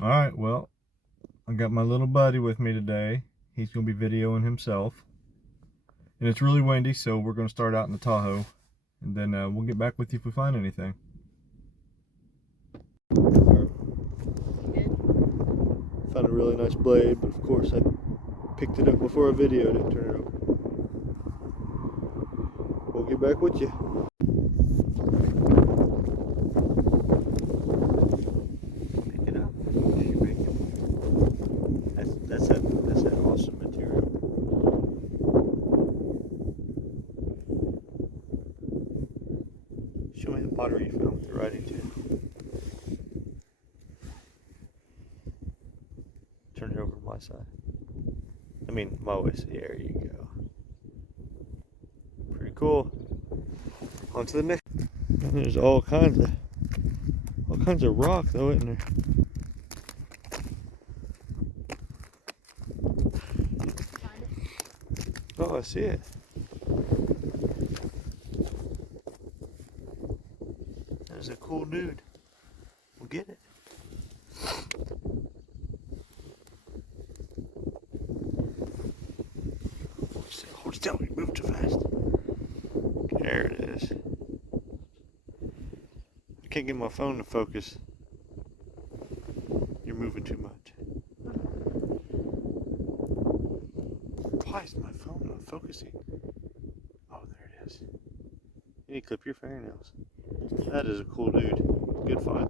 Alright, well, I got my little buddy with me today. He's going to be videoing himself. And it's really windy, so we're going to start out in the Tahoe. And then we'll get back with you if we find anything. Found a really nice blade, but of course I picked it up before I videoed it and turned it over. We'll get back with you. Pick it up. That's that awesome material. Show me the pottery you found with the writing too. Turn it over to my side. I mean, my way. There you go. Pretty cool. On to the next. There's all kinds of rock though, isn't there? Oh, I see it. There's a cool dude. We'll get it. Hold still, you move too fast. There it is. I can't get my phone to focus. You're moving too much. Why is my phone not focusing? Oh, there it is. You need to clip your fingernails. That is a cool dude. Good find.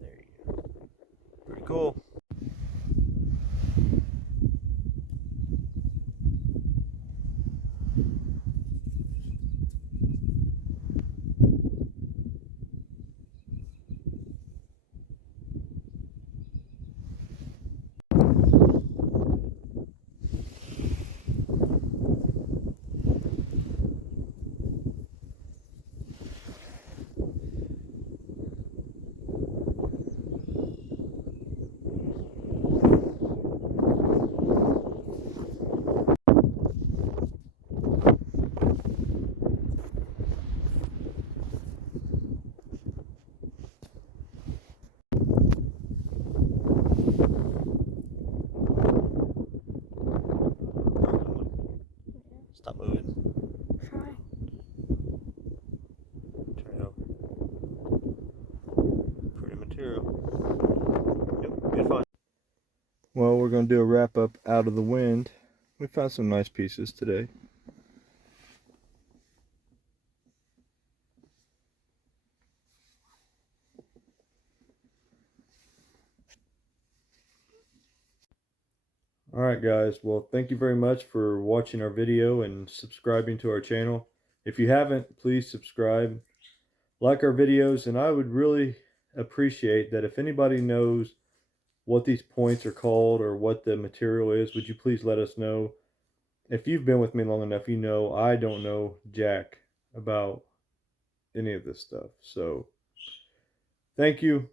There you go. Pretty cool. Stop moving. Try. Turn it over. Pretty material. Yep, good find. Well, we're going to do a wrap up out of the wind. We found some nice pieces today. Alright guys, well thank you very much for watching our video and subscribing to our channel. If you haven't, please subscribe, like our videos, and I would really appreciate that if anybody knows what these points are called or what the material is, would you please let us know. If you've been with me long enough, you know I don't know jack about any of this stuff. So thank you.